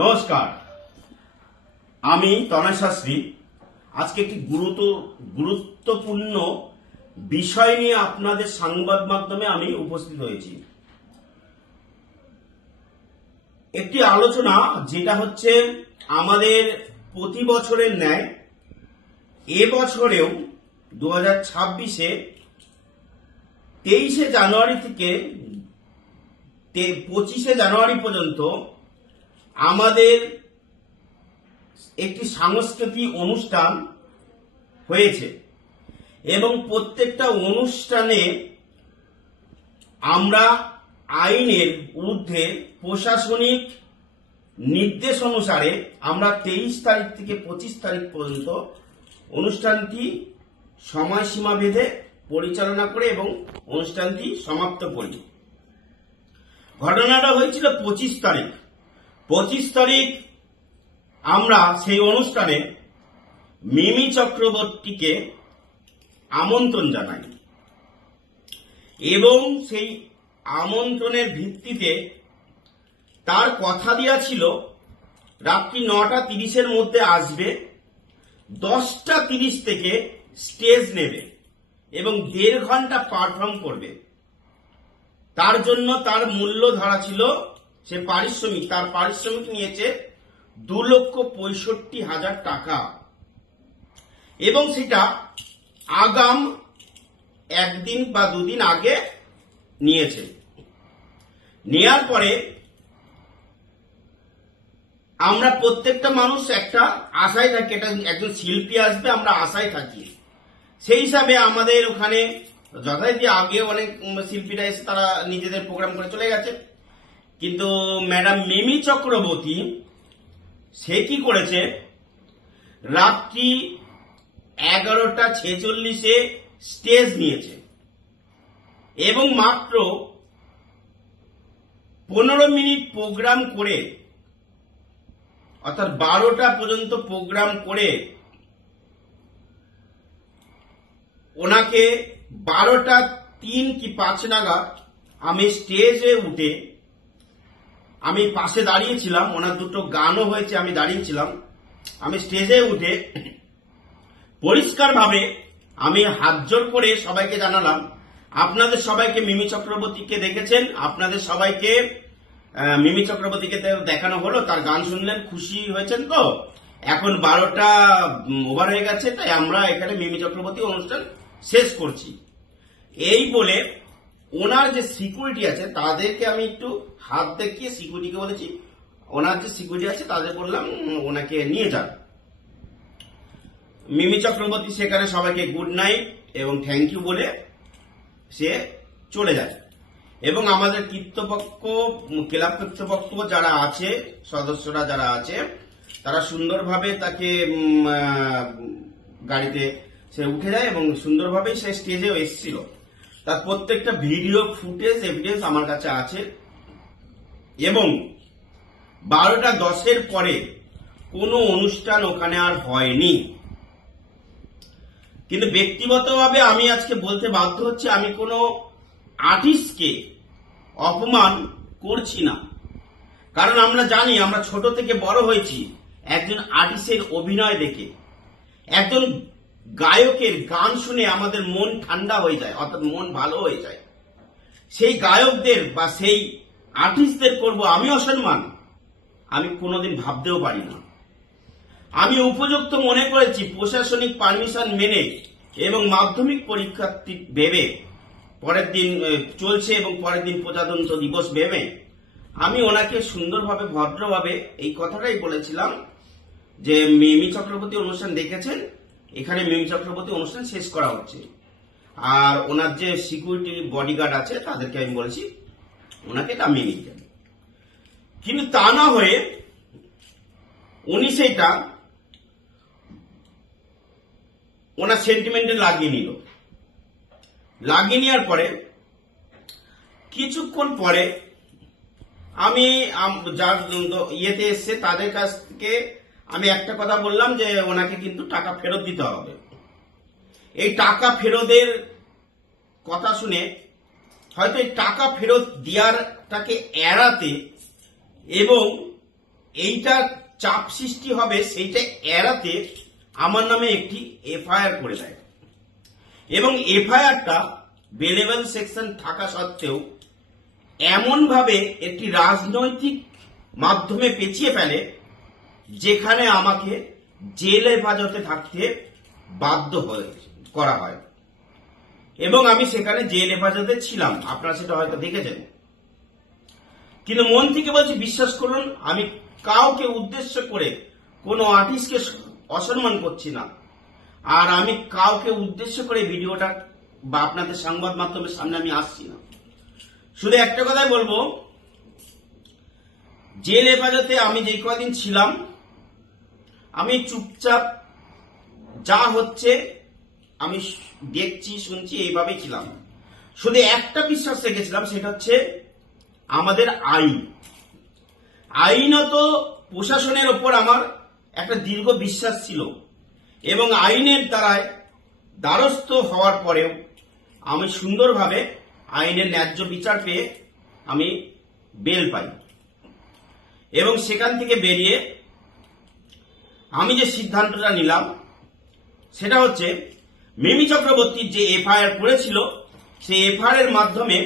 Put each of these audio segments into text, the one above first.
নমস্কার, আমি তনয় শাস্ত্রী। আজকে একটি গুরুত্বপূর্ণ বিষয় নিয়ে আপনাদের সংবাদ মাধ্যমে আমি উপস্থিত হয়েছি। একটি আলোচনা যেটা হচ্ছে আমাদের প্রতি বছরের ন্যায় এবছরেও 2026-এ 23শে জানুয়ারি থেকে 25শে জানুয়ারি পর্যন্ত আমাদের একটি সাংস্কৃতিক অনুষ্ঠান হয়েছে এবং প্রত্যেকটা অনুষ্ঠানে আমরা আইনের ঊর্ধ্বে প্রশাসনিক নির্দেশ অনুসারে আমরা 23 তারিখ থেকে 25 তারিখ পর্যন্ত অনুষ্ঠানটি সময়সীমা বেঁধে পরিচালনা করে এবং অনুষ্ঠানটি সমাপ্ত করি। ঘটনাটা হয়েছিল 25 তারিখ আমরা সেই অনুষ্ঠানে মিমি চক্রবর্তীকে আমন্ত্রণ জানাই এবং সেই আমন্ত্রণের ভিত্তিতে তার কথা দেওয়া ছিল রাত্রি 9:30-এর মধ্যে আসবে, 10:30 থেকে স্টেজ নেবে এবং 1.5 ঘন্টা পারফর্ম করবে। তার জন্য তার মূল্য ধরা ছিল, সে তার পারিশ্রমিক নিয়েছে 2,65,000 টাকা এবং সেটা আগাম একদিন বা দুদিন আগে নিয়েছে। নেয়ার পরে আমরা প্রত্যেকটা মানুষ একটা আশায় থাকি, এটা একজন শিল্পী আসবে, আমরা আশায় থাকি। সেই হিসাবে আমাদের ওখানে যথারীতি আগে অনেক শিল্পীরা এসে তারা নিজেদের প্রোগ্রাম করে চলে গেছে, কিন্তু ম্যাডাম মিমি চক্রবর্তী সে কি করেছে, রাত্রি 11:46-এ স্টেজ নিয়েছে এবং মাত্র 15 মিনিট প্রোগ্রাম করে, অর্থাৎ 12টা পর্যন্ত প্রোগ্রাম করে ওনাকে 12:03 কি 5 নাগাদ আমি স্টেজে উঠে, আমি পাশে দাঁড়িয়েছিলাম, ওনার দুটো গানও হয়েছে, আমি দাঁড়িয়েছিলাম, আমি স্টেজে উঠে পরিষ্কারভাবে আমি হাত জোর করে সবাইকে জানালাম, আপনাদের সবাইকে মিমি চক্রবর্তীকে দেখেছেন, আপনাদের সবাইকে মিমি চক্রবর্তীকে দেখানো হলো, তার গান শুনলেন, খুশি হয়েছেন তো? এখন 12টা ওভার হয়ে গেছে, তাই আমরা এখানে মিমি চক্রবর্তী অনুষ্ঠান শেষ করছি। এই বলে ওনার যে সিকিউরিটি আছে তাদেরকে আমি একটু হাত দেখিয়ে সিকিউরিটিকে বলেছি, ওনার যে সিকিউরিটি আছে তাদের বললাম ওনাকে নিয়ে যান। মিমি চক্রবর্তী সেখানে সবাইকে গুড নাইট এবং থ্যাংক ইউ বলে সে চলে যায় এবং আমাদের কৃতপক্ষ ক্লাব কর্তৃপক্ষ যারা আছে, সদস্যরা যারা আছে, তারা সুন্দরভাবে তাকে গাড়িতে সে উঠে যায় এবং সুন্দরভাবে সে স্টেজেও এসেছিল। তার প্রত্যেকটা ভিডিও ফুটেজ এভিডেন্স আমার কাছে আছে এবং 12:10-এর পরে কোনো অনুষ্ঠান ওখানে আর হয়নি। কিন্তু ব্যক্তিগতভাবে আমি আজকে বলতে বাধ্য হচ্ছি, আমি কোনো আর্টিস্টকে অপমান করছি না, কারণ আমরা জানি, আমরা ছোট থেকে বড় হয়েছি একজন আর্টিস্টের অভিনয় দেখে, একজন গায়কের গান শুনে আমাদের মন ঠান্ডা হয়ে যায়, অর্থাৎ মন ভালো হয়ে যায়। সেই গায়কদের বা সেই আর্টিস্টদের করব আমি অসম্মান, আমি কোনোদিন ভাবতেও পারি না। আমি উপযুক্ত মনে করেছি প্রশাসনিক পারমিশন মেনে এবং মাধ্যমিক পরীক্ষার্থী ভেবে, পরের দিন চলছে এবং পরের দিন প্রজাতন্ত্র দিবস ভেবে আমি ওনাকে সুন্দরভাবে ভদ্রভাবে এই কথাটাই বলেছিলাম যে মিমি চক্রবর্তী অনুষ্ঠান দেখেছেন, এখানে মিমি চক্রবর্তী অনুষ্ঠান শেষ করা হচ্ছে। আর ওনার যে সিকিউরিটি বডিগার্ড আছে তাদেরকে আমি বলেছি ওনাকে নামিয়ে নিতে। কিন্তু তা না হয়ে উনি সেটা ওনার সেন্টিমেন্টে লাগিয়ে নিল। লাগিয়ে নেওয়ার পরে কিছুক্ষণ পরে আমি যার ইয়েতে এসছে তাদের কাছ থেকে আমি একটা কথা বললাম যে ওনাকে কিন্তু টাকা ফেরত দিতে হবে। এই টাকা ফেরতের কথা শুনে হয়তো এই টাকা ফেরত দেওয়ারটাকে এড়াতে এবং এইটা চাপ সৃষ্টি হবে সেইটা এড়াতে আমার নামে একটি এফআইআর করে দেয় এবং এফআইআরটা বেলেবল সেকশন থাকা সত্ত্বেও এমন ভাবে একটি রাজনৈতিক মাধ্যমে পেঁচিয়ে ফেলে যেখানে আমাকে জেল হেফাজতে থাকতে বাধ্য করা হয় এবং আমি সেখানে জেল হেফাজতে ছিলাম, আপনারা সেটা হয়তো দেখেছেন। কিন্তু মন থেকে বলছি, বিশ্বাস করুন, আমি কাউকে উদ্দেশ্য করে কোনো আর্টিস্টকে অসম্মান করছি না, আর আমি কাউকে উদ্দেশ্য করে ভিডিওটা বা আপনাদের সংবাদ মাধ্যমের সামনে আমি আসছি না। শুধু একটা কথাই বলবো, জেল হেফাজতে আমি যে কদিন ছিলাম আমি চুপচাপ যা হচ্ছে আমি দেখছি শুনছি এইভাবেই ছিলাম। শুধু একটা বিশ্বাস রেখেছিলাম, সেটা হচ্ছে আমাদের আইনত প্রশাসনের ওপর আমার একটা দীর্ঘ বিশ্বাস ছিল এবং আইনের দ্বারায় দ্বারস্থ হওয়ার পরেও আমি সুন্দরভাবে আইনের ন্যায্য বিচার পেয়ে আমি বেল পাই এবং সেখান থেকে বেরিয়ে আমি যে সিদ্ধান্তটা নিলাম সেটা হচ্ছে মিমি চক্রবর্তীর যে এফআইআর করেছিল সেই এফআইআর এর মাধ্যমে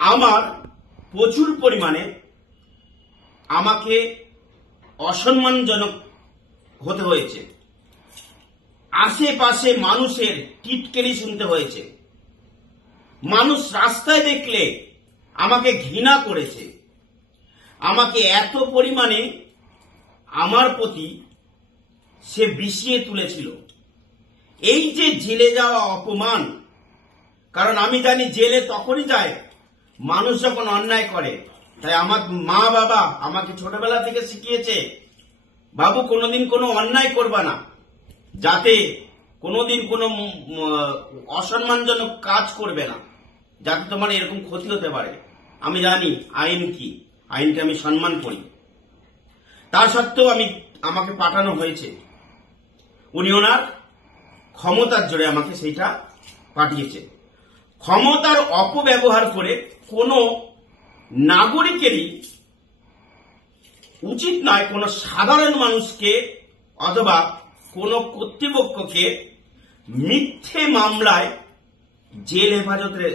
আমার প্রচুর পরিমাণে আমাকে অসম্মানজনক হতে হয়েছে, আশেপাশে মানুষের টিটকেরি শুনতে হয়েছে, মানুষ রাস্তায় দেখলে আমাকে ঘৃণা করেছে, আমাকে এত পরিমাণে আমার প্রতি সে বিষিয়ে তুলেছিল। এই যে জেলে যাওয়া অপমান, কারণ আমি জানি জেলে তখনই যায় মানুষ যখন অন্যায় করে। তাই আমার মা বাবা আমাকে ছোটবেলা থেকে শিখিয়েছে, বাবু কোনোদিন কোনো অন্যায় করবা না, যাতে কোনোদিন কোনো অসম্মানজনক কাজ করবে না, যাতে তোমার এরকম ক্ষতি হতে পারে। আমি জানি আইন কি, আইনকে আমি সম্মান করি। তা সত্ত্বেও আমাকে পাঠানো হয়েছে, উনি ওনার ক্ষমতার জোরে আমাকে সেইটা পাঠিয়েছে। ক্ষমতার অপব্যবহার করে কোনো নাগরিকেরই উচিত নয় কোনো সাধারণ মানুষকে অথবা কোনো কর্তৃপক্ষকে মিথ্যে মামলায় জেল হেফাজতে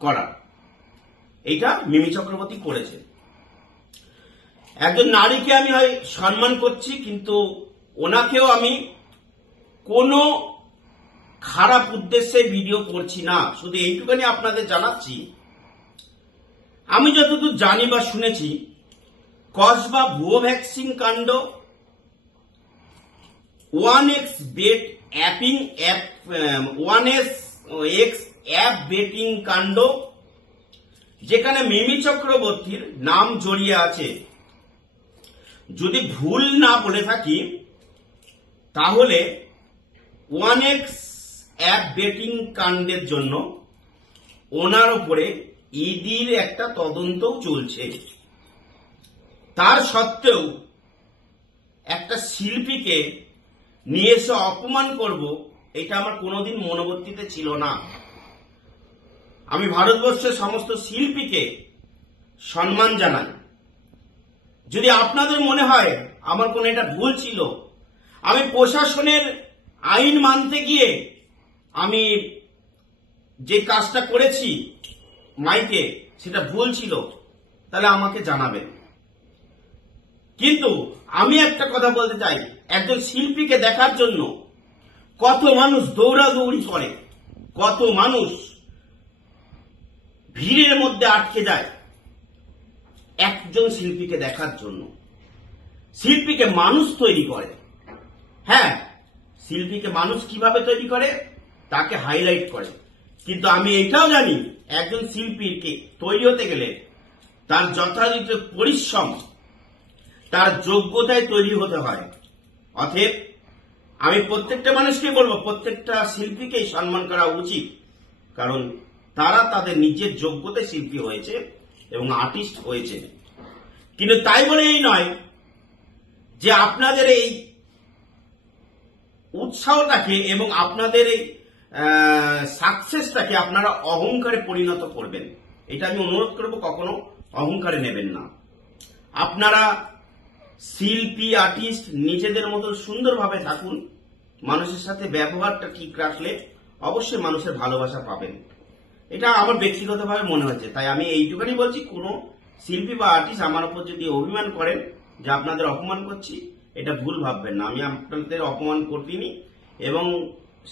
করা। এইটা মিমি চক্রবর্তী করেছে। একজন নারীকে আমি হয় সম্মান করছি, কিন্তু ওনাকেও আমি কোনো খারাপ উদ্দেশ্যে ভিডিও করছি না। শুধু এইটুখানি আপনাদের জানাচ্ছি, আমি যতদূর জানি বা শুনেছি, কসবা ভুয়ো ভ্যাকসিন কাণ্ড, 1x বেট অ্যাপিং অ্যাপ, 1x অ্যাপ বেটিং কাণ্ড, যেখানে মিমি চক্রবর্তীর নাম জড়িয়ে আছে। যদি ভুল না বলে থাকি তাহলে 1x অ্যাপ বেটিং কাণ্ডের জন্য ওনার উপরে ইডির একটা তদন্তও চলছে। তার সত্ত্বেও একটা শিল্পীকে নিয়ে এসে অপমান করব, এটা আমার কোনোদিন মনোবর্তীতে ছিল না। আমি ভারতবর্ষের সমস্ত শিল্পীকে সম্মান জানাই। যদি আপনাদের মনে হয় আমার কোনো এটা ভুল ছিল, আমি প্রশাসনের আইন মানতে গিয়ে আমি যে কাজটা করেছি মাইকে সেটা ভুল ছিল, তাহলে আমাকে জানাবেন। কিন্তু আমি একটা কথা বলতে চাই, একজন শিল্পীকে দেখার জন্য কত মানুষ দৌড়াদৌড়ি করে, কত মানুষ ভিড়ের মধ্যে আটকে যায় একজন শিল্পীকে দেখার জন্য। শিল্পীকে মানুষ তৈরি করে, হ্যাঁ, শিল্পীকে মানুষ কিভাবে তৈরি করে তাকে হাইলাইট করে। কিন্তু আমি এটাও জানি একজন শিল্পীকে তৈরি হতে গেলে তার যথাযথ পরিশ্রম, তার যোগ্যতায় তৈরি হতে হয়। অতএব আমি প্রত্যেকটা মানুষকে বলবো, প্রত্যেকটা শিল্পীকেই সম্মান করা উচিত, কারণ তারা তাদের নিজের যোগ্যতায় শিল্পী হয়েছে এবং আর্টিস্ট হয়েছে। কিন্তু তাই বলে এই নয় যে আপনাদের এই উৎসাহটাকে এবং আপনাদের এই সাকসেসটাকে আপনারা অহংকারে পরিণত করবেন। এটা আমি অনুরোধ করব, কখনো অহংকারে নেবেন না। আপনারা শিল্পী আর্টিস্ট নিজেদের মতো সুন্দরভাবে থাকুন, মানুষের সাথে ব্যবহারটা ঠিক রাখলে অবশ্যই মানুষের ভালোবাসা পাবেন। এটা আমার ব্যক্তিগতভাবে মনে হচ্ছে, তাই আমি এইটুখানি বলছি, কোনো শিল্পী বা আর্টিস্ট আমার উপর যদি অভিমান করেন যে আপনাদের অপমান করছি, এটা ভুল ভাববেন না। আমি আপনাদের অপমান করিনি এবং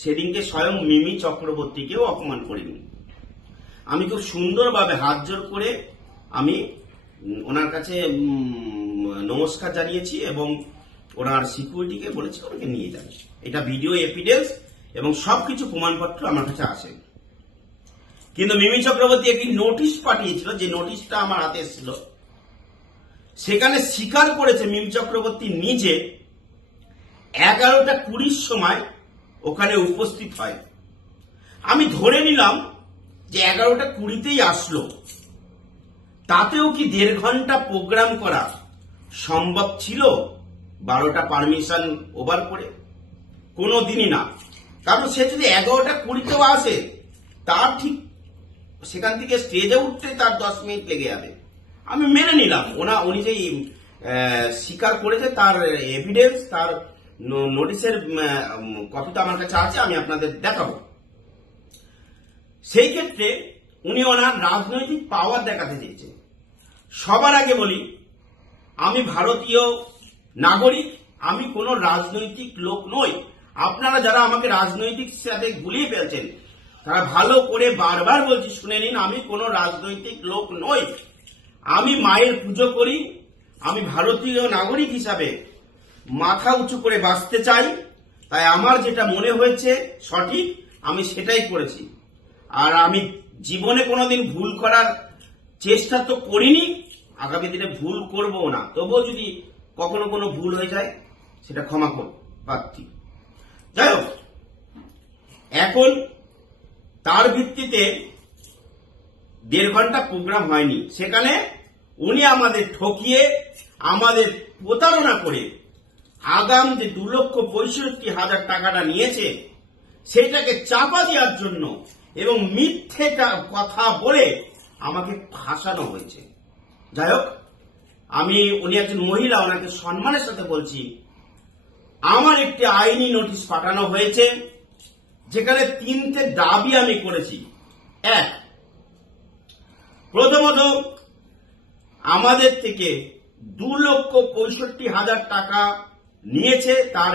সেদিনকে স্বয়ং মিমি চক্রবর্তীকেও অপমান করিনি। আমি খুব সুন্দরভাবে হাত জোর করে আমি ওনার কাছে নমস্কার জানিয়েছি এবং ওনার সিকিউরিটিকে বলেছি ওনাকে নিয়ে যান। এটা ভিডিও এভিডেন্স এবং সবকিছু প্রমাণপত্র আমার কাছে আছে। কিন্তু মিমি চক্রবর্তী একটি নোটিশ পাঠিয়েছিল, যে নোটিশটা আমার হাতে এসেছিল, সেখানে স্বীকার করেছে মিমি চক্রবর্তী নিজে 11:20 সময় ওখানে উপস্থিত হয়। আমি ধরে নিলাম যে 11:20 আসলো, তাতেও কি 1.5 ঘন্টা প্রোগ্রাম করা সম্ভব ছিল 12টা পারমিশন ওভার করে? কোনো দিনই না। কারণ সে যদি 11:20 আসে, তার ঠিক সেখান থেকে স্টেজে উঠতে তার 10 মিনিট লেগে যাবে। আমি মেনে নিলাম উনি যে স্বীকার করেছে, তার এভিডেন্স, তার নোটিশের কপিটা আমার কাছে আছে, আমি আপনাদের দেখাবো। সেই ক্ষেত্রে উনি ওনার রাজনৈতিক পাওয়ার দেখাতে চেয়েছে। সবার আগে বলি, আমি ভারতীয় নাগরিক, আমি কোনো রাজনৈতিক লোক নই। আপনারা যারা আমাকে রাজনৈতিক সাথে গুলিয়ে ফেলছেন, তারা ভালো করে বারবার বলছি শুনে নিন, আমি কোনো রাজনৈতিক লোক নই। আমি মায়ের পুজো করি, আমি ভারতীয় নাগরিক হিসাবে মাথা উঁচু করে বাঁচতে চাই। তাই আমার যেটা মনে হয়েছে সঠিক, আমি সেটাই করেছি। আর আমি জীবনে কোনোদিন ভুল করার চেষ্টা তো করিনি, আগামী দিনে ভুল করবো না। তবুও যদি কখনো কোনো ভুল হয়ে যায়, সেটা ক্ষমা প্রার্থী। যাই হোক, এখন তার ভিত্তিতে 1.5 ঘন্টা প্রোগ্রাম হয়নি। সেখানে উনি আমাদের ঠকিয়ে, আমাদের প্রতারণা করে আগাম যে 2,65,000 টাকাটা নিয়েছে, সেটাকে চাপা দেওয়ার জন্য এবং মিথ্যে কথা বলে আমাকে ফাঁসানো হয়েছে। যাই হোক, উনি একজন মহিলা, ওনাকে সম্মানের সাথে বলছি, আমার একটি আইনি নোটিশ পাঠানো হয়েছে, যেখানে 3টে দাবি আমি করেছি। এক, প্রথমত আমাদের থেকে 2,65,000 টাকা নিয়েছে, তার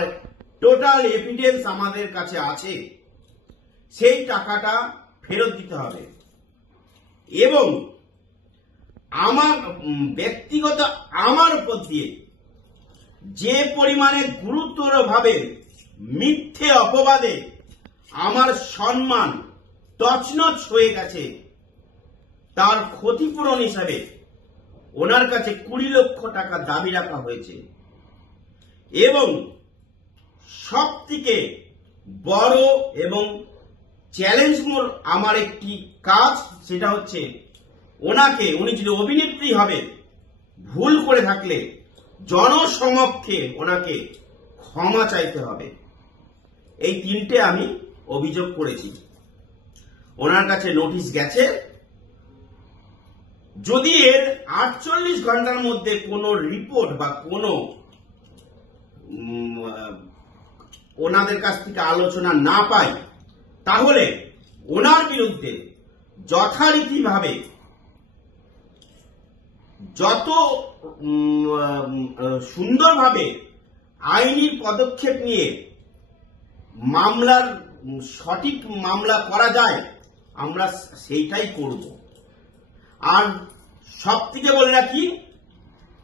টোটাল এভিডেন্স আমাদের কাছে আছে। সেই টাকাটা ফেরত দিতে হবে এবং আমার ব্যক্তিগত আমার উপর দিয়ে যে পরিমাণে গুরুতরভাবে মিথ্যে অপবাদে আমার সম্মান তছনছ হয়ে গেছে, তার ক্ষতিপূরণ হিসাবে ওনার কাছে 20 লক্ষ টাকা দাবি রাখা হয়েছে। এবং সবথেকে বড় এবং চ্যালেঞ্জমূল আমার একটি কাজ, সেটা হচ্ছে উনি যদি অভিনেত্রী হবে, ভুল করে থাকলে জনসমক্ষে ওনাকে ক্ষমা চাইতে হবে। এই 3টে আমি অভিযোগ করেছি। ওনার কাছে নোটিশ গেছে। যদি এর 48 ঘন্টার মধ্যে কোনো রিপোর্ট বা কোনো ওনাদের কাছ থেকে আলোচনা না পাই, তাহলে ওনার বিরুদ্ধে যথারীতিভাবে যত সুন্দরভাবে আইনি পদক্ষেপ নিয়ে সঠিক মামলা করা যায়, আমরা সেইটাই করব। আর সব থেকে বলে রাখি,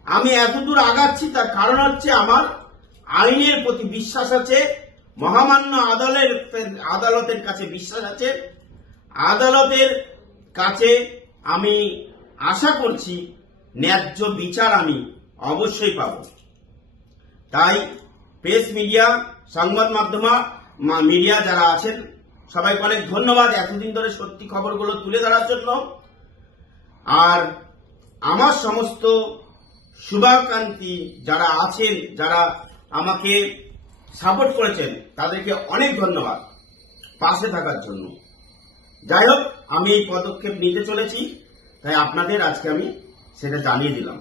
আমি এতদূর আগাচ্ছি তার কারণ হচ্ছে আমার আইনের প্রতি বিশ্বাস আছে, মহামান্য আদালতের কাছে বিশ্বাস আছে। আদালতের কাছে আমি আশা করছি ন্যায্য বিচার আমি অবশ্যই পাব। তাই প্রেস মিডিয়া, সংবাদ মাধ্যম মিডিয়া যারা আছেন, সবাইকে অনেক ধন্যবাদ এতদিন ধরে সত্যি খবরগুলো তুলে ধরার জন্য। আর আমার সমস্ত শুভাকাঙ্ক্ষী যারা আছেন, যারা আমাকে সাপোর্ট করেছেন, তাদেরকে অনেক ধন্যবাদ পাশে থাকার জন্য। যাই হোক, আমি এই পদক্ষেপ নিতে চলেছি, তাই আপনাদের আজকে আমি সেটা জানিয়ে দিলাম।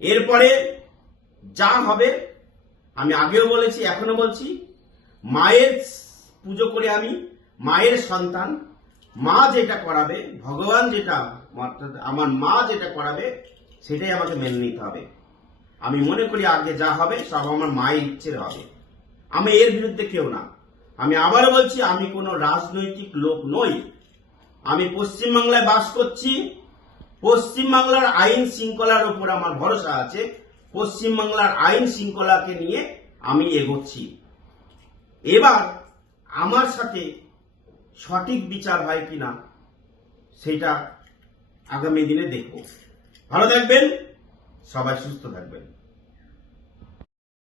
এরপরে যা হবে, আমি আগেও বলেছি এখনো বলছি, মায়ের পুজো করে আমি মায়ের সন্তান, মা যেটা করাবে, ভগবান যেটা, অর্থাৎ আমার মা যেটা করাবে সেটাই আমাকে মেনে নিতে হবে। আমি মনে করি আগে যা হবে সব আমার মায়ের ইচ্ছের হবে, আমি এর বিরুদ্ধে কেউ না। আমি আবারও বলছি, আমি কোনো রাজনৈতিক লোক নই। আমি পশ্চিমবাংলায় বাস করছি, পশ্চিমবাংলার আইন শৃঙ্খলার উপর আমার ভরসা আছে, পশ্চিমবাংলার আইন শৃঙ্খলাকে নিয়ে আমি এগোচ্ছি। এবার আমার সাথে সঠিক বিচার হয় কিনা সেটা আগামী দিনে দেখব। ভালো থাকবেন, সবাই সুস্থ থাকবেন।